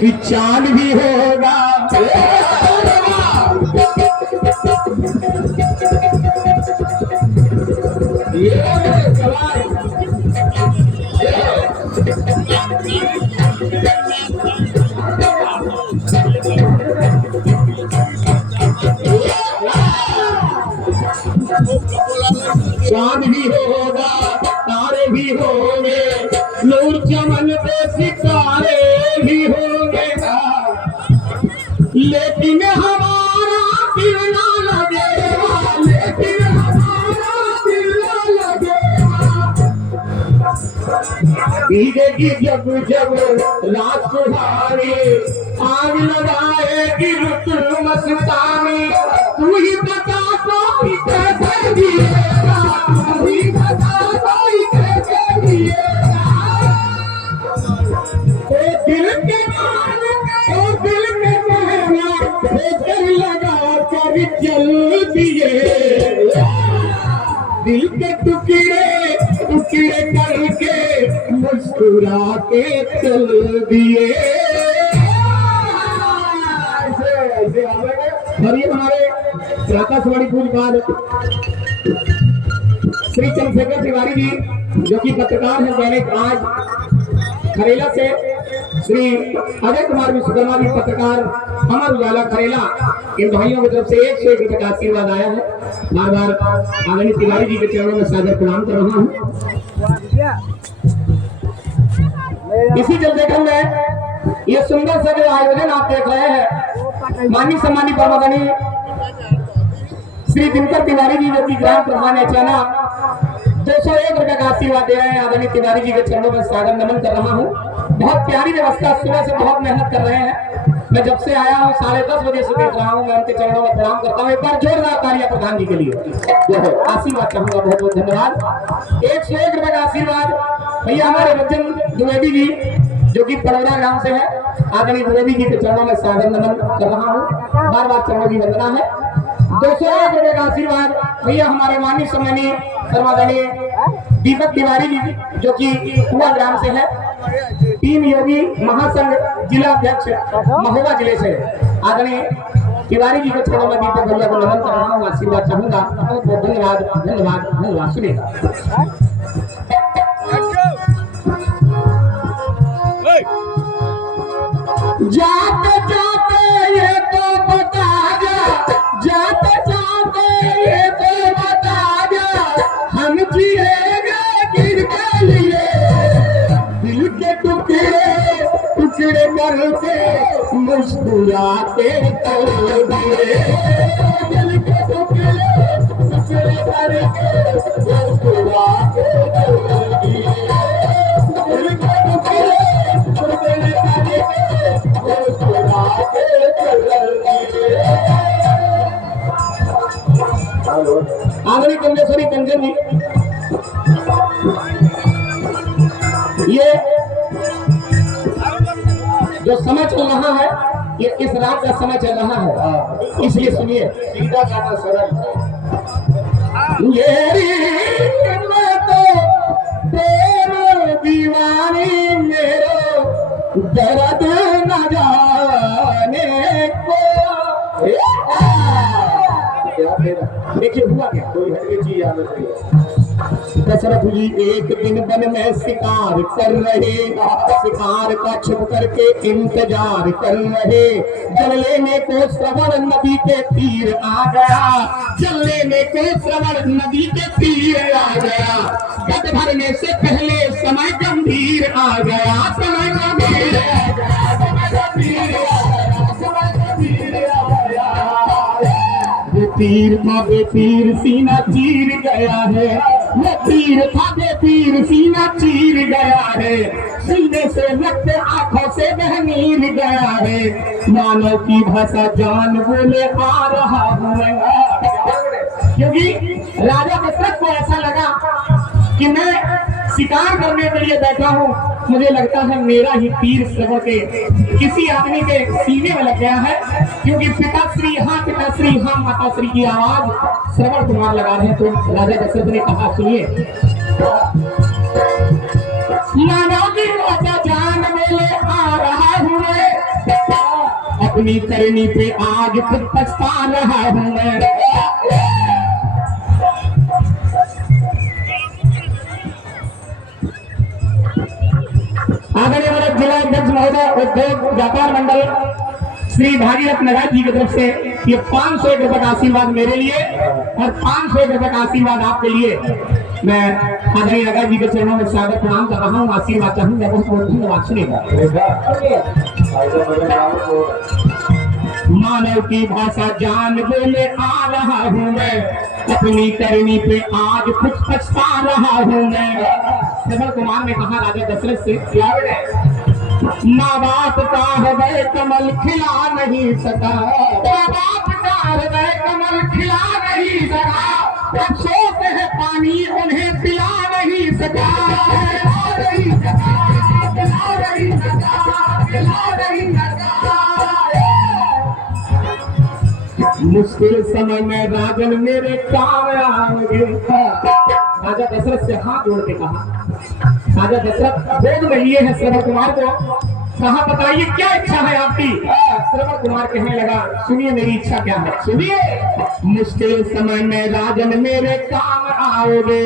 कि चांद भी होगा। चांद भी होगा, तारे भी होंगे, नूर चमन पे सितारे भी होंगे, लेकिन हमारा दिल ना लगेगा, लेकिन हमारा दिल ना लगेगा। भीगेगी जब जब रात सुहानी, आग लगाएगी रुत मस्तानी, तू ही बता कोई कैसे जिएगा, तू ही बता कोई कैसे जिएगा। ओ दिल के लगा कर चल दिए, दिल के टुकड़े टुकड़े करके मुस्कुरा के चल दिए। और ये हमारे आकाशवाणी पूज्यपाद श्री चंद्रशेखर तिवारी जी जो कि पत्रकार हैं दैनिक आज खरेला से, श्री अजय कुमार विश्वकर्मा जी पत्रकार अमर उजाला खरेला, इन भाइयों की तरफ से 101 रुपए का आशीर्वाद आया है। बार बार आदरणीय तिवारी जी के चरणों में सादर प्रणाम कर रहा हूँ। इसी चलते में ये सुंदर सा जो आयोजन आप देख रहे हैं, माननीय सम्मानित परमादरणीय श्री दिनकर तिवारी जी जो कि ग्राम प्रधान एचाना 201 रुपए का आशीर्वाद दे रहे हैं। आदरणीय तिवारी जी के चरणों में सादर नमन कर रहा हूँ। बहुत प्यारी व्यवस्था, सुबह से बहुत मेहनत कर रहे हैं। मैं जब से आया हूँ 10:30 बजे से देख रहा हूँ, मैं उनके चरणों में प्रणाम करता हूँ। एक बार जोरदार तालियां प्रधान जी के लिए जो है आशीर्वाद चाहूंगा, बहुत बहुत धन्यवाद। 101 रुपए का आशीर्वाद भैया हमारे रंजन द्विवेदी जी जो कि पड़वरा ग्राम से है, आदरणीय द्विवेदी जी के चरणों में सादर नमन कर रहा हूँ। बार बार चरणों की वंदना है। 201 रुपए का आशीर्वाद भैया हमारे माननीय सम्मानीय परमादरणीय दीपक तिवारी जी जो कि कुआ ग्राम से है, टीम योगी महासंघ जिला अध्यक्ष महोबा जिले से, आदरणीय तिवारी जी के चरणों में दीपक भैया को नमन कर रहा हूँ, आशीर्वाद चाहूंगा। बहुत बहुत धन्यवाद धन्यवाद धन्यवाद। सुनिएगा जाते जाते ये तो बता जा, जाते जाते ये तो बता जा, हम जिएंगे किसके लिए, दिल के टुकड़े टुकड़े करके मुस्कुराते चल दिए, दिल के टुकड़े टुकड़े करके मुस्कुराते चल दिए, दिल के टुकड़े टुकड़े करके मुस्कुराते चल दिए। आदरणीय कंजेश्वरी कंजन जी, ये जो समय चल रहा है ये इस रात का समय चल रहा है, इसलिए सुनिए। सीधा गाना सरल मैं तो प्रेम दीवानी मेरो दर्द न जाने को। देखिए हुआ क्या, कोई हटके चीज याद रखिए। दशरथ जी एक दिन वन में शिकार कर रहे, शिकार का छुप करके इंतजार कर रहे, जल लेने को श्रवण नदी के तीर आ गया, जल लेने को श्रवण नदी के तीर आ गया, गद भरने से पहले समय गंभीर आ गया, समय गंभीर आ गया, समय गंभीर आ गया, समय गंभीर आ गया। तीर था बेतीर सीना चीर गया है, वो तीर था बेतीर सीना चीर गया है, सीने से रक्त आंखों से बह नीर गया है, मानव की भाषा जान बोले आ रहा हूँ। क्योंकि राजा दशरथ को ऐसा लगा कि मैं शिकार करने के लिए बैठा हूँ, मुझे लगता है मेरा ही तीर श्रवण के किसी आदमी के सीने में लग गया है, क्योंकि पिताश्री हाँ माताश्री की आवाज श्रवण कुमार लगा रहे हैं। तो राजा दशरथ ने कहा सुनिए, मानव की भाषा जान बोले आ रहा हूँ, अपनी करनी पे आज खुद पछता रहा हूं मैं। आदरणीय हमारे जिला अध्यक्ष महोदय उद्योग व्यापार मंडल श्री भागीरथ नगर जी की तरफ से ये 501 रुपए का आशीर्वाद मेरे लिए और 501 रुपए का आशीर्वाद आपके लिए मैं आदरणीय नगर जी के चरणों में स्वागत प्रणाम कर रहा हूँ। आशीर्वाद चाहूंगा, बहुत बहुत धन्यवाद। सुनेगा मानव की भाषा जान बोले आ रहा हूँ मैं, अपनी करनी पे आज कुछ पछता रहा हूँ मैं। श्रवण कुमार ने कहा राजा दशरथ से, माँ बाप का हृदय कमल खिला नहीं सका, माँ बाप का हृदय कमल खिला नहीं सका, अफसोस है पानी उन्हें पिला नहीं सका, पिला नहीं सका, पिला नहीं सका, पिला नहीं सका। मुश्किल समय में राजन मेरे काम आओगे। राजा दशरथ से हाथ जोड़ के कहा, राजा दशरथ गोद में लिए हैं श्रवण कुमार को, कहा बताइए क्या इच्छा है आपकी। श्रवण कुमार कहने लगा, सुनिए मेरी इच्छा क्या है, सुनिए। मुश्किल समय में राजन मेरे काम आओगे,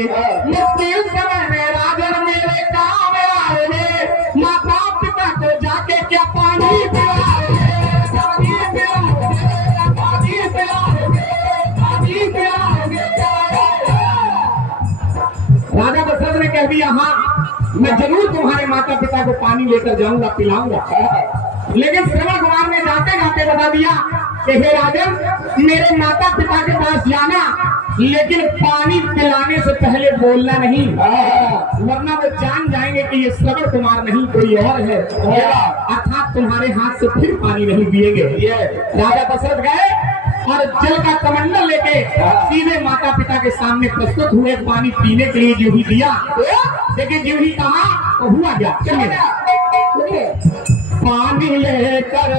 मुश्किल समय में राजन मेरे काम आओगे, माता पिता को जाके क्या पानी पिलाओगे, पानी पिलाओगे, पानी पिलाओगे, पानी पिलाओगे। राजा दशरथ ने कह दिया, हाँ मैं जरूर तुम्हारे माता पिता को पानी लेकर जाऊंगा, पिलाऊंगा। लेकिन श्रवण कुमार ने जाते जाते बता दिया कि हे राजन मेरे माता पिता के पास जाना, लेकिन पानी पिलाने से पहले बोलना नहीं, वरना वो जान जाएंगे कि ये श्रवण कुमार नहीं कोई और है, अर्थात तुम्हारे हाथ से फिर पानी नहीं पिएंगे। राजा दशरथ गए और जल का कमंडल लेके सीधे माता पिता के सामने प्रस्तुत हुए। पानी पीने के लिए जो ही दिया, लेकिन जो ही कहा तो हुआ क्या, सुनिए। पानी लेकर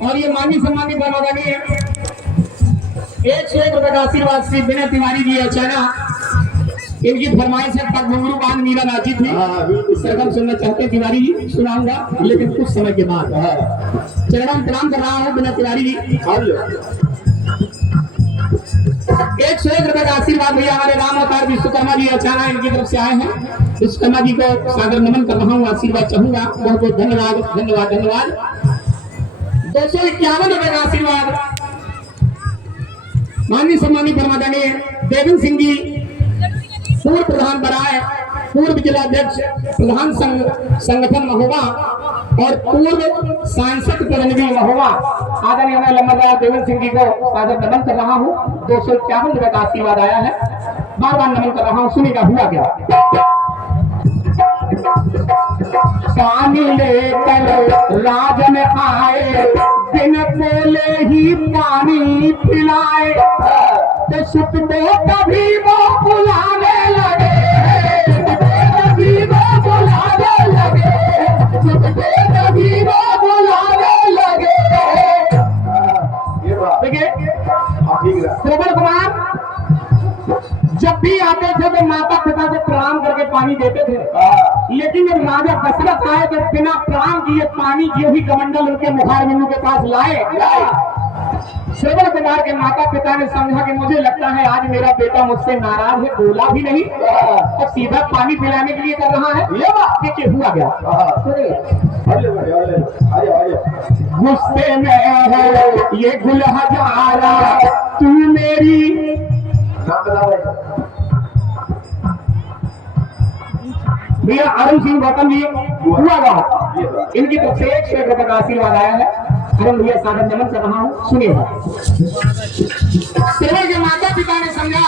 और ये मानी सम्मानी बनानी है। 101 रुपए का आशीर्वाद श्री विनय तिवारी जी अचाना, इनकी फरमाइश है पग घुंघरू बांध मीरा नाची थी, सरगम सुनना चाहते तिवारी जी, सुनाऊंगा लेकिन कुछ समय के बाद। चरण प्रणाम कर रहा हूँ विनय तिवारी जी। 101 रुपए का आशीर्वाद भैया हमारे राम अवतार विश्वकर्मा जी अचाना, इनकी तरफ से आए हैं। विश्वकर्मा जी को सादर नमन कर रहा हूँ, आशीर्वाद चाहूंगा, बहुत बहुत धन्यवाद धन्यवाद धन्यवाद। 251 रुपए का आशीर्वाद माननीय सम्मानित परमादरणीय देवेंद्र सिंह जी, पूर्व प्रधान बराय, पूर्व जिलाध्यक्ष प्रधान संगठन महोबा और पूर्व सांसद रणवीर महोबा, आदरणीय हमें लंबरदार देवेंद्र सिंह जी को सादर नमन कर रहा हूँ। 251 रुपए का आशीर्वाद आया है, बार बार नमन कर रहा हूँ। सुनिएगा हुआ क्या। पानी लेकर राजन आए, बिन बोले ही पानी पिलाए, तो सुख को कभी वो बुलाने लगे, कभी वो बुलाने लगे, सुख को कभी वो बुलाने लगे। देखिए श्रवण कुमार जब भी आते थे तो माता पिता को प्रणाम करके पानी देते थे, लेकिन जब राजा दशरथ आए तो बिना प्रणाम किए पानी जो ही कमंडल उनके मुखारबिंदु के पास लाए। श्रवण कुमार के माता पिता ने समझा कि मुझे लगता है आज मेरा बेटा मुझसे नाराज है, बोला भी नहीं और सीधा पानी पिलाने के लिए कर रहा है। ये बात देखिए हुआ क्या। गुस्से में है ये गुल हजारा, तू मेरी भैया अरुण सिंह गौतम जी हुआ बात, इनकी तरफ से 101 रुपए का आशीर्वाद आया है। अरुण भैया सादर नमन कर रहा हूँ, सुनिएगा। श्रवण के माता पिता ने समझा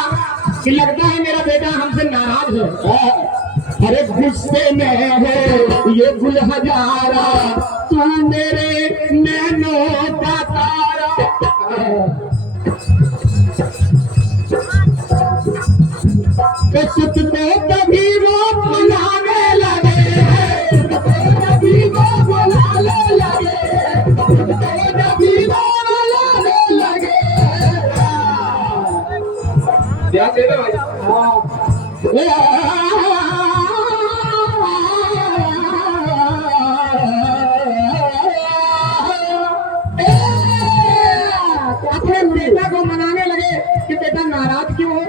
कि लगता है मेरा बेटा हमसे नाराज है। अरे गुस्से में है ये गुल हजारा तू मेरे नैनों का तारा। सुख को कभी वो बुलाने लगे, कभी वो बुलाने लगे, कभी वो बुलाने लगे। ध्यान देना भाई। अपने बेटा को मनाने लगे कि बेटा नाराज क्यों हो,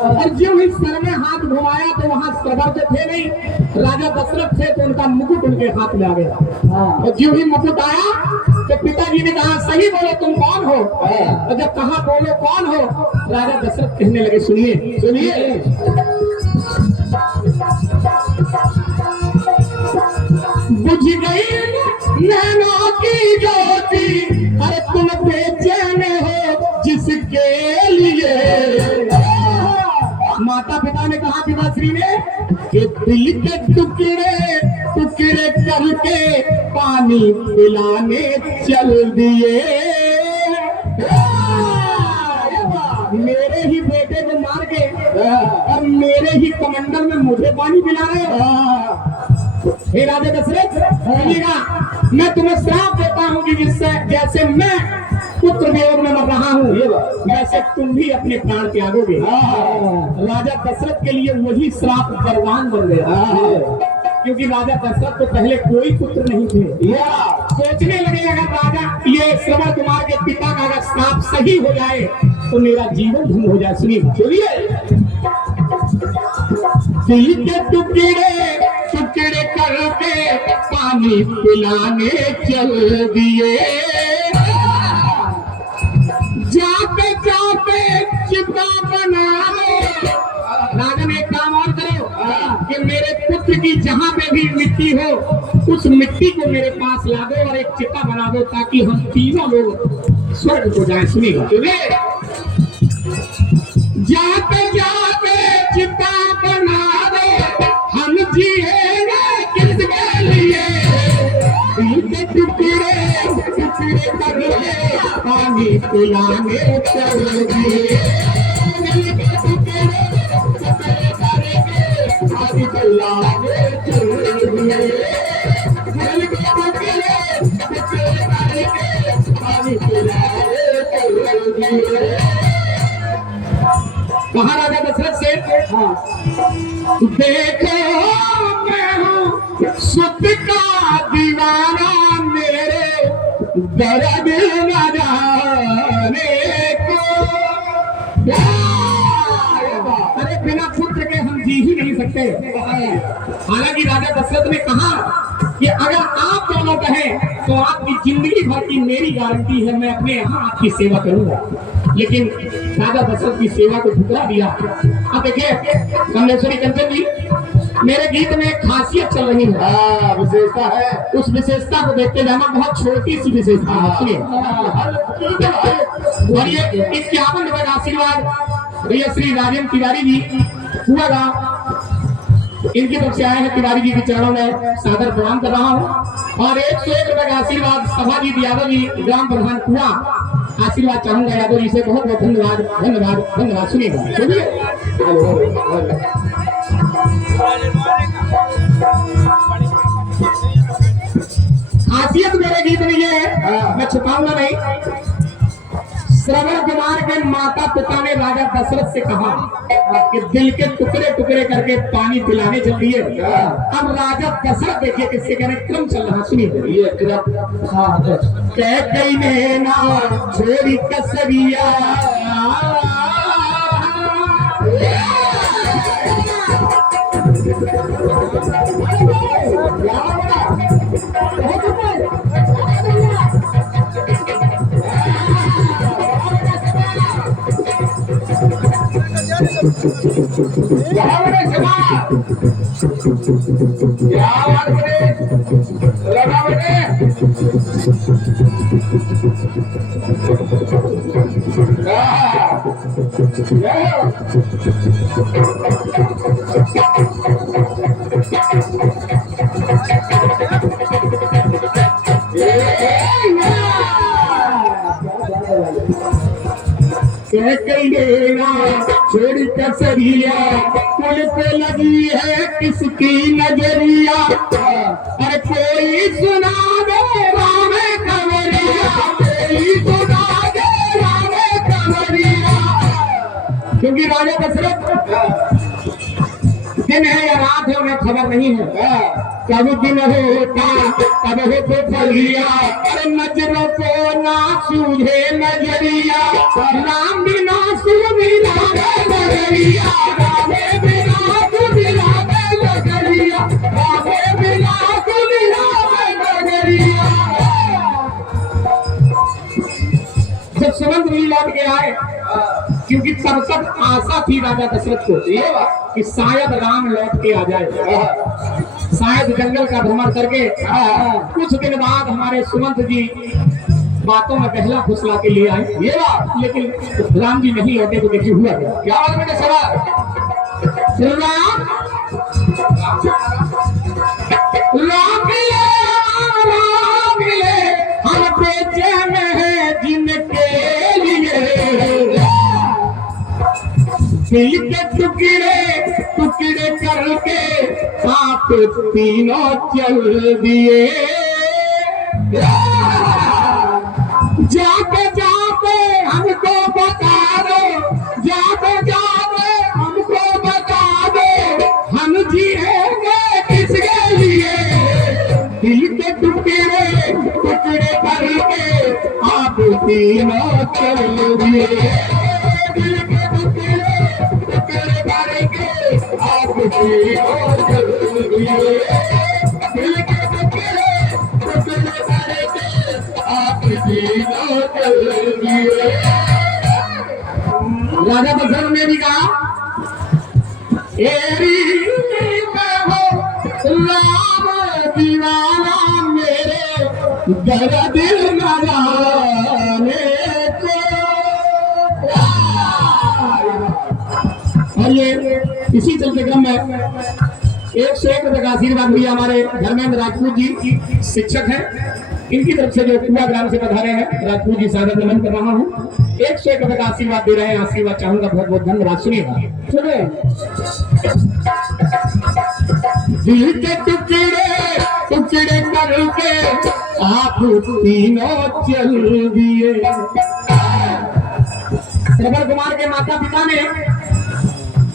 और जो ही सर में हाथ घुमाया तो वहाँ सबर तो थे नहीं, राजा दशरथ थे तो उनका मुकुट उनके हाथ में आ गया। और जो ही मुकुट आया तो पिताजी ने कहा सही बोलो तुम कौन हो, और जब कहा बोलो कौन हो, राजा दशरथ कहने लगे सुनिए सुनिए, बुझ गई नैनों की ज्योति, अरे तुम बेचैन हो जिसके लिए। माता पिता ने कहा पिताश्री ने कि दिल के टुकड़े टुकड़े करके पानी पिलाने चल दिए। मेरे ही बेटे को मार के और मेरे ही कमंडल में मुझे पानी पिला रहे हो। हे राजा दशरथ सुनिएगा, मैं तुम्हें श्राप देता हूँ कि जिससे जैसे मैं पुत्र वियोग में मर रहा हूँ वैसे तुम भी अपने प्राण त्यागोगे। राजा दशरथ के लिए वही श्राप वरदान बन गया, क्योंकि राजा दशरथ को पहले कोई पुत्र नहीं थे। सोचने लगे अगर राजा ये श्रवण कुमार के पिता का अगर श्राप सही हो जाए तो मेरा जीवन धन्य हो जाए। सुनिए सुनिए, दिल के टुकड़े टुकड़े करके पानी पिलाने चल दिए, जाते जाते चिता बना लो। राजा ने एक काम और करो कि मेरे पुत्र की जहां पे भी मिट्टी हो उस मिट्टी को मेरे पास ला दो और एक चिता बना दो ताकि हम तीनों लोग स्वर्ग को जाए। सुनिएगा सुनिए, जाते जाते चिता बना दो हम जिएंगे किसके लिए, टुकड़े टुकड़े करके पानी पिलाने चल दिए, पानी पिलाने चल दिए, पानी पिलाने चल दिए। कहा राजा दशरथ से देखो मैं हूँ सुत का दीवाना, मेरे दर्द न जाने को। अरे बिना पुत्र के हम जी ही नहीं सकते। हालांकि राजा दशरथ ने कहा कि अगर आप दोनों कहें तो आपकी जिंदगी भर की मेरी गारंटी है, मैं अपने यहाँ आपकी सेवा करूंगा। लेकिन राजा दशरथ की सेवा को ठुकरा दिया। अब देखिए कमलेश्वरी कंचन जी, मेरे गीत में एक खासियत चल रही है, विशेषता है, उस विशेषता को देखते जाना। बहुत छोटी सी विशेषता है और ये 51 रुपए का आशीर्वाद भैया श्री राजेंद्र तिवारी जी हुआ इनकी तरफ से आए हैं। तिवारी जी के चरणों में सादर प्रणाम कर रहा हूँ और 101 रुपए का आशीर्वाद सभाजीत यादव जी ग्राम प्रधान कुआ आशीर्वाद चाहूंगा यादव जी से। बहुत बहुत धन्यवाद धन्यवाद धन्यवाद। सुनिएगा खासियत मेरे गीत में ये है, मैं छुपाऊंगा नहीं। श्रवण कुमार के माता पिता ने राजा दशरथ से कहा कि दिल के टुकड़े टुकड़े करके पानी पिलाने चल दिए। अब राजा दशरथ देखिए किससे कह रहे, क्रम चल रहा, सुनिए ये कह गई नैना छोरी कसरिया, यह कहिएगा छोड़ कसरिया कुल पे लगी है किसकी नजरिया अरे कोई सुना दे राम कमरिया कोई सुना दे राम कमरिया क्योंकि राजा दशरथ दिन है या रात है उन्हें खबर नहीं है कब दिन होता कब हो तो फलिया और नजरों को ना सूझे नजरिया राम बिना सुमिला नजरिया राम बिना सुमिला नजरिया राम बिना सुमिला नजरिया जब सुमंत नहीं लौट के आए क्योंकि तब तक आशा थी राजा दशरथ को कि शायद राम लौट के आ जाए शायद जंगल का भ्रमण करके कुछ दिन बाद हमारे सुमंत जी बातों में पहला फुसला के लिए आए ये बात लेकिन राम जी नहीं लौटे तो देखिए हुआ क्या बेटे सवाल राम मिले हम बेचे में है जिनके लिए दिल के टुकड़े टुकड़े करके आप तीनों चल दिए जाते जाते हमको बता दो जाते जाते हमको बता दो हम जिएंगे किसके लिए दिल के टुकड़े टुकड़े करके आप तीनों चल दिए दिल के टुकड़े टुकड़े करके आप तीनों चल दिए दिल के टुकड़े टुकड़े करके आप तीनों चल दिए राजा दशरथ ने भी कहा एरी में हो राम दीवाना मेरे दर्द न जाने को और ये इसी चलते क्रम में 101 रुपए का आशीर्वाद भैया हमारे धर्मेंद्र राजपूत जी शिक्षक हैं इनकी तरफ से जो कुआ ग्राम से पधारे हैं राजपूत जी सादर नमन कर रहा हूँ 101 रुपए का आशीर्वाद दे रहे हैं आशीर्वाद चाहूंगा बहुत बहुत धन्यवाद सुनिएगा सुनिए दिल के टुकड़े टुकड़े करके आप तीनों चल दिए श्रवण कुमार के माता पिता ने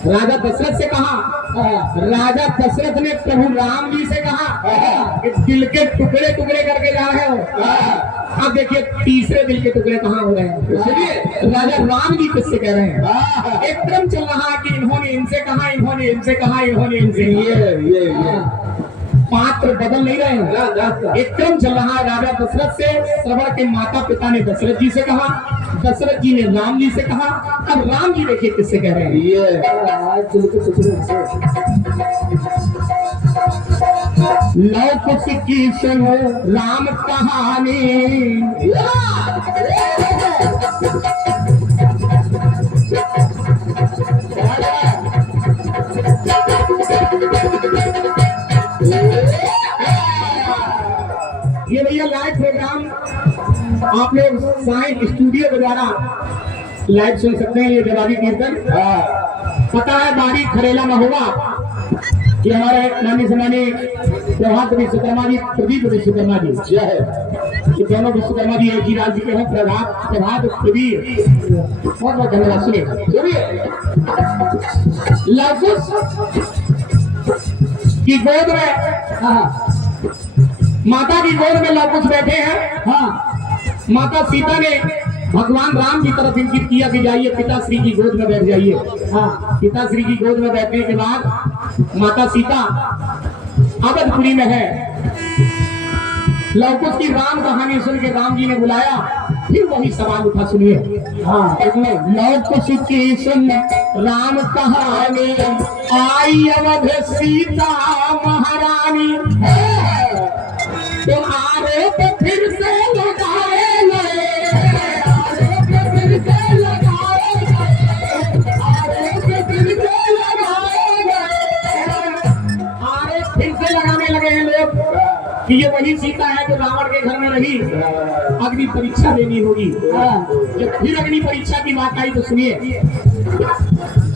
राजा दशरथ से कहा राजा दशरथ ने प्रभु राम जी से कहा कि दिल के टुकड़े टुकड़े करके जा रहे हो अब देखिए तीसरे दिल के टुकड़े कहाँ हो रहे हैं सुनिए राजा राम जी किससे कह रहे हैं एक क्रम चल रहा है कि इन्होंने इनसे कहा इन्होंने इनसे कहा इन्होंने इनसे ये पात्र बदल नहीं रहे हैं एक क्रम चल रहा है राजा दशरथ से श्रवण के माता पिता ने दशरथ जी से कहा दशरथ जी ने राम जी से कहा अब राम जी देखिए किससे कह रहे हैं लव कुछ की सुनो राम कहानी ये भैया लाइव प्रोग्राम आप लोग साइंस स्टूडियो के द्वारा लाइव सुन सकते हैं ये जवाबी कीर्तन पता है बारी खरेला में होगा कि हमारे नानी समानी प्रभात विश्वकर्मा जी प्रदीप विश्वकर्मा जी जय है कि दोनों विश्वकर्मा जी एक ही राज्य के हैं प्रभात प्रदीप बहुत बहुत धन्यवाद सुनिए लवकुश की गोद में माता की गोद में लवकुश बैठे हैं हाँ माता सीता ने भगवान राम की तरफ इंगित किया कि जाइए पिताश्री की गोद में बैठ जाइए हाँ पिताश्री की गोद में बैठने के बाद माता सीता अवधपुरी में है लवकुश की राम कहानी सुन के राम जी ने बुलाया फिर वही सवाल उठा सुनिए हाँ लवकुश की सुन राम कहानी आई अवध सीता महारानी तो आरोप फिर से लगाए कि ये वही सीता है जो रावण के घर में रही। अग्नि परीक्षा देनी होगी। जब फिर अग्नि परीक्षा की बात आई तो सुनिए।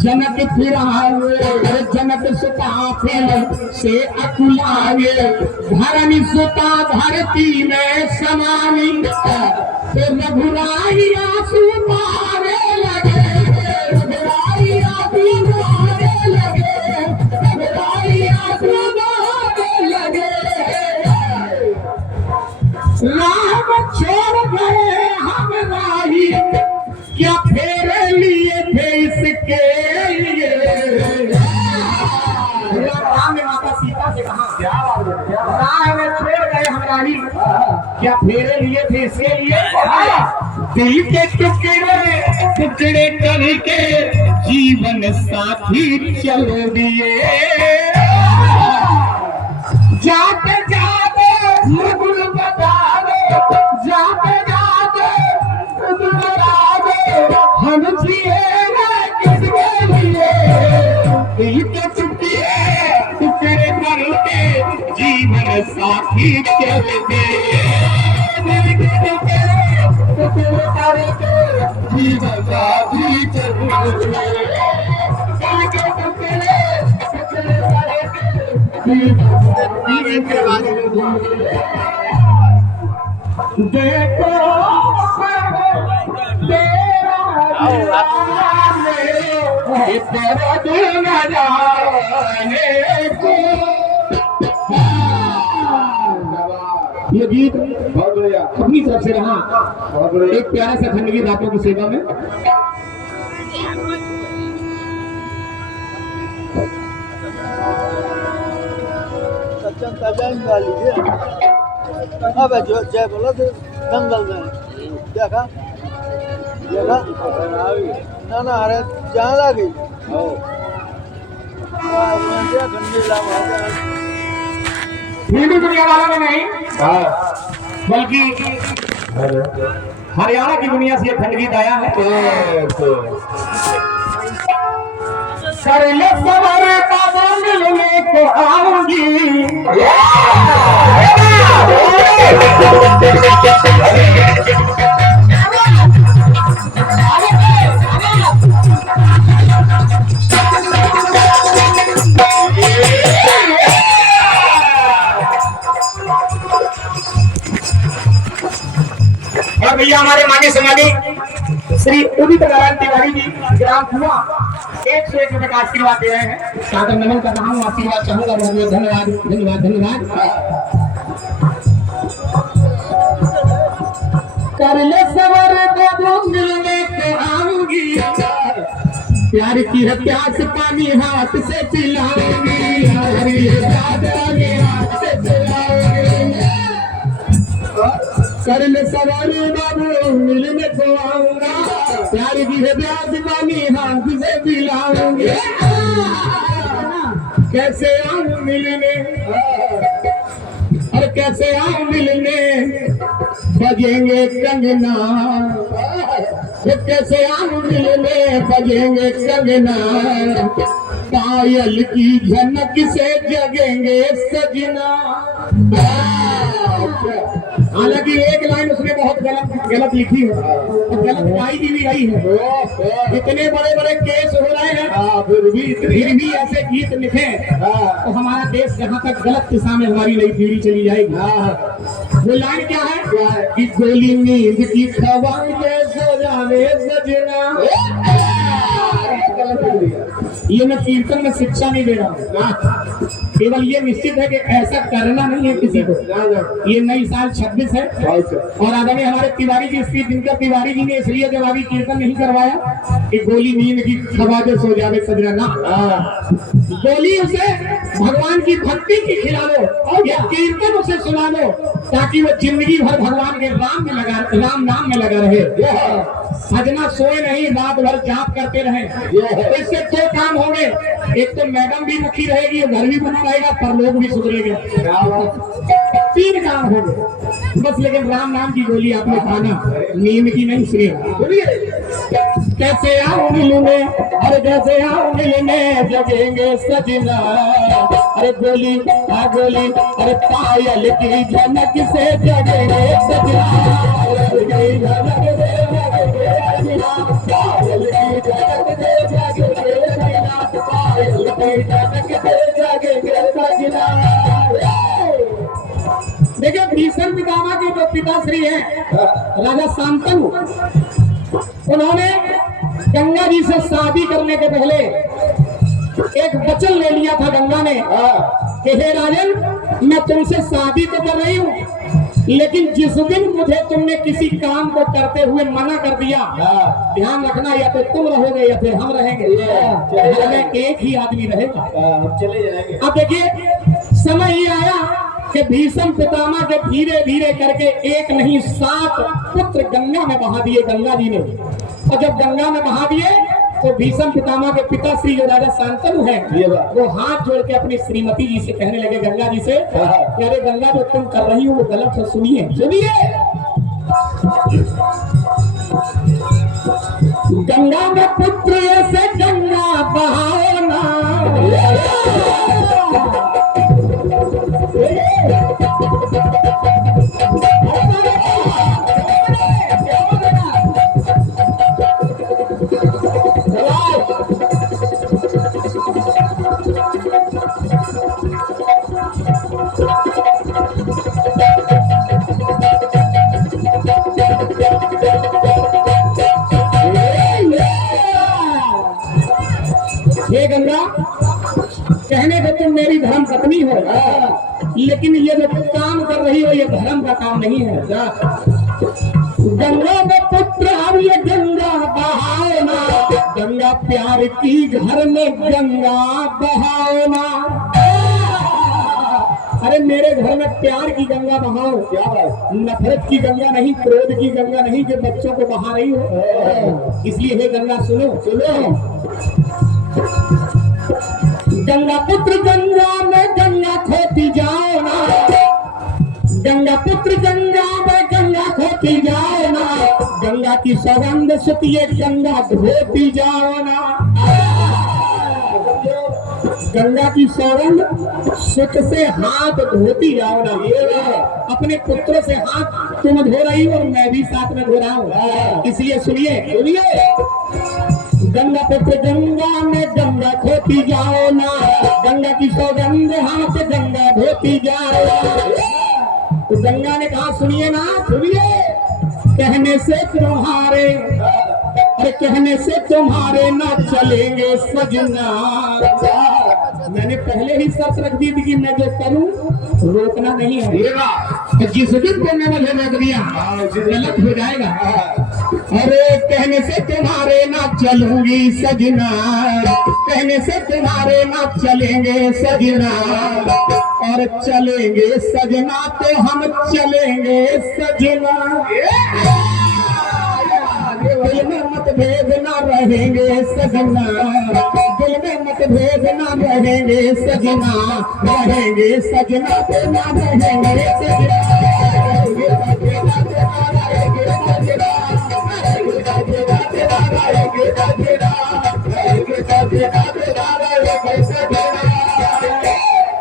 जनक फिर आए जनक सुता फिर से अकुलाए धरनी सुता धरती में समानी तो रघुराई आंसू मारे लगे रघुराई आंसू मारे लगे रघुराई आंसू मारे लगे राम छोड़ गए हम राही क्या फेरे लिए थे इसके लिए। राम ने माता सीता से कहा राम में छोड़ गए हम राही क्या फेरे लिए थे इसके लिए। दिल के टुकड़े टुकड़े करके जीवन साथी चलो दिए जाते जाते मुगल बता दो जाते जाते मुगल बता दो हम जिएंगे किसके लिए। दिल के टुकड़े करके जीवन साथी चलो दिए दिल के टुकड़े करके जीवन साथी चलो दिए दिल के टुकड़े देखो ये गीत बहुत बढ़िया अपनी तरफ से रहा। एक प्यारा सा खंड गीत आपलों की सेवा में। अब जो जय बोला तो दंगल में देखा देखा ना ना अरे जहाँ ला गई हिंदू दुनिया वालों में नहीं बल्कि हरियाणा की दुनिया से खंड गीत आया है। सरले सवारे बाबा मिलने को आऊंगी और भैया हमारे माननीय समाधि श्री उदित नारायण तिवारी जी ग्राम कुआ 101 रुपए का आशीर्वाद दे रहे हैं। सादर नमन कर रहा हूँ आशीर्वाद चाहूंगा। धन्यवाद धन्यवाद धन्यवाद। कर ले सवर बाबू मिलने को आऊंगी प्यार की है प्यास पानी हाथ से पिलाऊंगी हाथ से पिलाऊंगी कर ले सवर बाबू मिलने को आऊंगा प्यार की है प्यास पानी हाथ से पिलाऊंगी। कैसे आऊं मिलने और कैसे आऊं मिलने बजेंगे कंगना कैसे आऊं मिलने बजेंगे कंगना पायल की झनक से जगेंगे सजना। हालांकि एक लाइन उसने बहुत गलत लिखी है और गलत गाई भी गई है। इतने बड़े बड़े केस हो रहे हैं फिर भी ऐसे गीत लिखे तो हमारा देश जहाँ तक गलत दिशा में हमारी नई पीढ़ी चली जाएगी। वो लाइन क्या है कि गोली नींद की खबर सो जावे सजना। ये मैं कीर्तन में शिक्षा नहीं दे रहा हूँ, केवल ये निश्चित है कि ऐसा करना नहीं है किसी को। ये नई साल 26 है और आदरणीय हमारे तिवारी जी श्री दिनकर तिवारी जी ने इसलिए जवाबी कीर्तन नहीं करवाया कि गोली नींद की खवाजे सो जावे सजना ना। गोली उसे भगवान की भक्ति की खिला दो और ये कीर्तन उसे सुना दो ताकि वो जिंदगी भर भगवान के राम नाम में लगा रहे। सजना सोए नहीं रात भर जाप करते रहे। तो इससे दो काम हो गए, एक तो मैडम भी रखी रहेगी घर भी बना रहेगा पर लोग भी सुधरेंगे। 3 काम हो गए बस। लेकिन राम नाम की गोली आपने खाना नींद की नहीं सुनिएगा। कैसे आओ मिलने अरे कैसे आओ मिलने जगेंगे सजना अरे गोली गोली, अरे पायल की झनक से जगेंगे सजना, पायल की झनक से जगेंगे सजना, पायल की झनक से जगेंगे सजना, पायल की झनक से जगेंगे सजना। देखिए भीष्म पितामह के जो पिताश्री हैं राजा शांतनु, उन्होंने गंगा जी से शादी करने के पहले एक वचन ले लिया था गंगा ने कि हे राजन, मैं तुमसे शादी तो कर रही हूँ, लेकिन जिस दिन मुझे तुमने किसी काम को करते हुए मना कर दिया, ध्यान रखना या तो तुम रहोगे या फिर हम रहेंगे, घर में एक ही आदमी रहेगा, हम चले जाएंगे। अब देखिए समय ही आया कि भीष्म पितामह के धीरे धीरे करके एक नहीं 7 पुत्र गंगा में बहा दिए गंगा जी ने। और जब गंगा में बहा दिए तो भीष्म पितामह के पिता श्री जो राजा शांतनु है, वो हाथ जोड़ के अपनी श्रीमती जी से कहने लगे गंगा जी से, अरे गंगा जो तुम कर रही हो वो गलत है, सुनिए सुनिए। गंगा में पुत्र से गंगा बहाओ ना, हे गंगा, कहने को तुम मेरी धर्म पत्नी हो, लेकिन ये जो काम कर रही हो ये धर्म का काम नहीं है। गंगा में पुत्र अब ये गंगा बहाओ ना, गंगा प्यार की घर में गंगा बहाओ ना। अरे मेरे घर में प्यार की गंगा बहाओ, क्या बात, नफरत की गंगा नहीं, क्रोध की गंगा नहीं कि बच्चों को बहा रही हो। इसलिए हे गंगा सुनो सुनो, गंगा पुत्र गंगा में गंगा खोती जाओ ना, गंगा पुत्र गंगा में गंगा खोती जाओ ना, गंगा की सौगंध सुतिए गंगा धोती जाओ ना। गंगा की सौगंध सुख से हाथ धोती जाओ ना। अपने पुत्रों से हाथ तुम धो रही हो और मैं भी साथ में धो रहा हूँ, इसलिए सुनिए सुनिए। गंगा पुत्र गंगा में गंगा खोती जाओ ना, गंगा की सौगंध हाथ गंगा धोती जाओ। तो गंगा ने कहा सुनिए ना सुनिए, कहने से तुम्हारे, अरे कहने से तुम्हारे ना चलेंगे सजना। मैंने पहले ही शर्त रख दी थी कि मैं जो करूं रोकना नहीं है, जिस दिन तुमने मुझे रोक दिया गलत हो जाएगा। अरे कहने से तुम्हारे ना चलूंगी सजना, कहने से तुम्हारे ना चलेंगे सजना, और चलेंगे सजना तो हम चलेंगे सजना। दिल में मतभेद ना रहेंगे सजना, दिल में मतभेद ना रहेंगे सजना, रहेंगे सजना तो ना रहेंगे सजना।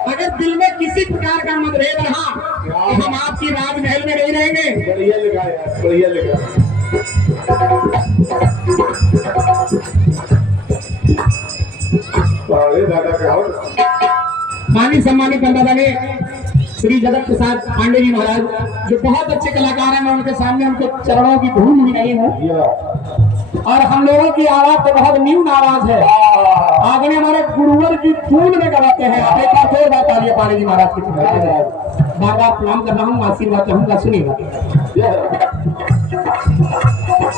अगर दिल में किसी प्रकार का मतभेद रहा तो हम आपकी राजमहल में नहीं रहेंगे। बढ़िया लिखा यार, बढ़िया लिखा। माननीय सम्मानित पंडित श्री जगत प्रसाद पांडे जी महाराज, जो बहुत अच्छे कलाकार हैं, मैं उनके सामने उनके चरणों की धूल भी नहीं हूँ, और हम लोगों की आवाज तो बहुत न्यून आवाज है। आगे हमारे गुरुवर की धूल में गवाते हैं। आप एक बार जोरदार तालियां पांडे जी महाराज की बार बार प्रणाम कर रहा हूँ, आशीर्वाद चाहूंगा, सुनिएगा।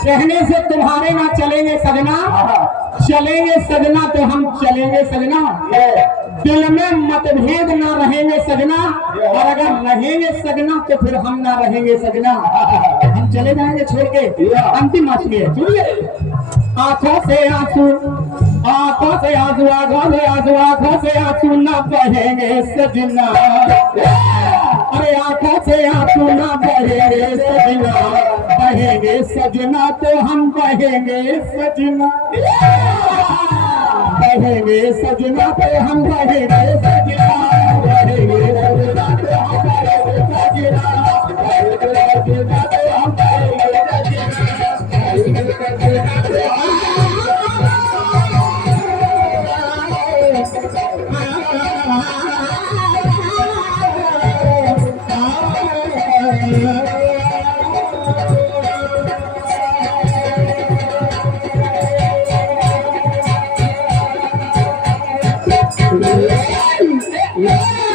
कहने से तुम्हारे ना चलेंगे सजना, चलेंगे सजना तो हम चलेंगे सजना, दिल में मतभेद ना रहेंगे सजना, और अगर रहेंगे सजना तो फिर हम ना रहेंगे सजना, हम चले जाएंगे छोड़ के। अंतिम आंसू है, सुनिए। आंखों से आंसू, आंखों से आंसू, आंखों से आंसू, आंखों से आंसू ना बहेंगे सजना, अरे आंखों से आंसू ना बहेंगे सजना, बहेंगे सजना तो हम बहेंगे सजना, बहेंगे सजना तो हम बहेंगे सजना। Yeah.